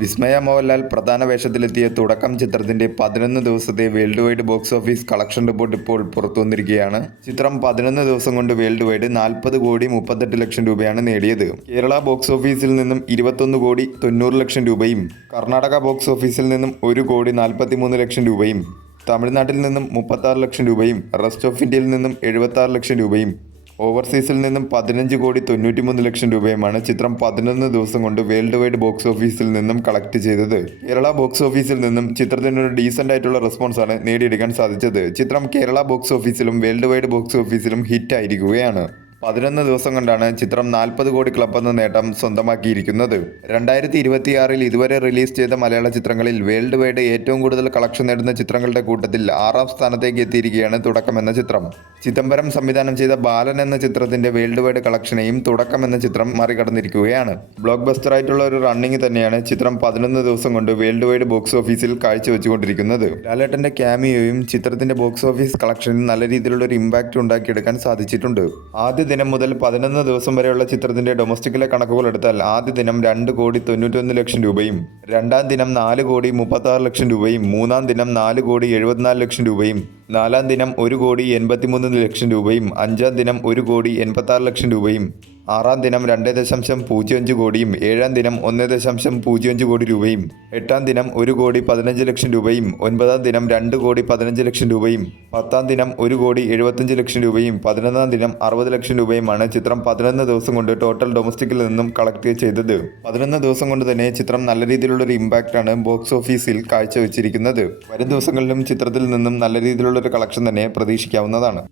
വിസ്മയ മോഹൻലാൽ പ്രധാന വേഷത്തിലെത്തിയ തുടക്കം ചിത്രത്തിന്റെ 11 ദിവസത്തെ world wide box office collection report ഇപ്പോൾ പുറത്തുവന്നിരിക്കുകയാണ്. ചിത്രം 11 ദിവസം കൊണ്ട് വേൾഡ് വൈഡ് 40,38,00,000 രൂപയാണ് നേടിയത്. കേരള ബോക്സ് ഓഫീസിൽ നിന്നും 21,90,00,000 രൂപയും കർണാടക ബോക്സ് ഓഫീസിൽ നിന്നും 1,43,00,000 രൂപയും തമിഴ്നാട്ടിൽ നിന്നും 36 ലക്ഷം രൂപയും റെസ്റ്റ് ഓഫ് ഇന്ത്യയിൽ നിന്നും 76 ലക്ഷം രൂപയും ഓവർസീസിൽ നിന്നും 15,93,00,000 രൂപയുമാണ് ചിത്രം 11 ദിവസം കൊണ്ട് വേൾഡ് വൈഡ് ബോക്സ് ഓഫീസിൽ നിന്നും കളക്ട് ചെയ്തത്. കേരള ബോക്സ് ഓഫീസിൽ നിന്നും ചിത്രത്തിനൊരു ഡീസൻ്റ് ആയിട്ടുള്ള റെസ്പോൺസാണ് നേടിയെടുക്കാൻ സാധിച്ചത്. ചിത്രം കേരള ബോക്സ് ഓഫീസിലും വേൾഡ് വൈഡ് ബോക്സ് ഓഫീസിലും ഹിറ്റ് ആയിരിക്കുകയാണ്. 11 ദിവസം കൊണ്ടാണ് ചിത്രം 40 കോടി ക്ലബ് എന്ന നേട്ടം സ്വന്തമാക്കിയിരിക്കുന്നത്. 2026 ഇതുവരെ റിലീസ് ചെയ്ത മലയാള ചിത്രങ്ങളിൽ വേൾഡ് വൈഡ് ഏറ്റവും കൂടുതൽ കളക്ഷൻ നേടുന്ന ചിത്രങ്ങളുടെ കൂട്ടത്തിൽ 6ാം സ്ഥാനത്തേക്ക് എത്തിയിരിക്കുകയാണ് തുടക്കം എന്ന ചിത്രം. ചിദംബരം സംവിധാനം ചെയ്ത ബാലൻ എന്ന ചിത്രത്തിന്റെ വേൾഡ് വൈഡ് കളക്ഷനെയും തുടക്കം എന്ന ചിത്രം മറികടന്നിരിക്കുകയാണ്. ബ്ലോക്ക് ബസ്റ്റർ ആയിട്ടുള്ള ഒരു റണ്ണിങ് തന്നെയാണ് ചിത്രം 11 ദിവസം കൊണ്ട് വേൾഡ് വൈഡ് ബോക്സ് ഓഫീസിൽ കാഴ്ചവെച്ചുകൊണ്ടിരിക്കുന്നത്. ലാലേട്ടന്റെ ക്യാമിയോയും ചിത്രത്തിന്റെ ബോക്സ് ഓഫീസ് കളക്ഷനിൽ നല്ല രീതിയിലുള്ള ഒരു ഇമ്പാക്റ്റ് ഉണ്ടാക്കിയെടുക്കാൻ സാധിച്ചിട്ടുണ്ട്. ആദ്യ ദിനം മുതൽ 11 ദിവസം വരെയുള്ള ചിത്രത്തിന്റെ ഡൊമസ്റ്റിക്കിലെ കണക്കുകൾ എടുത്താൽ ആദ്യ ദിനം 2,91,00,000 രൂപയും, രണ്ടാം ദിനം 4,36,00,000 രൂപയും, മൂന്നാം ദിനം 4,74,00,000 രൂപയും, നാലാം ദിനം 1,83,00,000 രൂപയും, അഞ്ചാം ദിനം 1,86,00,000 രൂപയും, ആറാം ദിനം 2.05 കോടിയും, ഏഴാം ദിനം 1.05 കോടി രൂപയും, എട്ടാം ദിനം 1,15,00,000 രൂപയും, ഒൻപതാം ദിനം 2,15,00,000 രൂപയും, പത്താം ദിനം 1,75,00,000 രൂപയും, 11ാം ദിനം 60 ലക്ഷം രൂപയുമാണ് ചിത്രം 11 ദിവസം കൊണ്ട് ടോട്ടൽ ഡൊമസ്റ്റിക്കിൽ നിന്നും കളക്ട് ചെയ്തത്. 11 ദിവസം കൊണ്ട് തന്നെ ചിത്രം നല്ല രീതിയിലുള്ളൊരു ഇമ്പാക്റ്റാണ് ബോക്സ് ഓഫീസിൽ കാഴ്ചവെച്ചിരിക്കുന്നത്. വരും ദിവസങ്ങളിലും ചിത്രത്തിൽ നിന്നും നല്ല രീതിയിലുള്ളൊരു കളക്ഷൻ തന്നെ പ്രതീക്ഷിക്കാവുന്നതാണ്.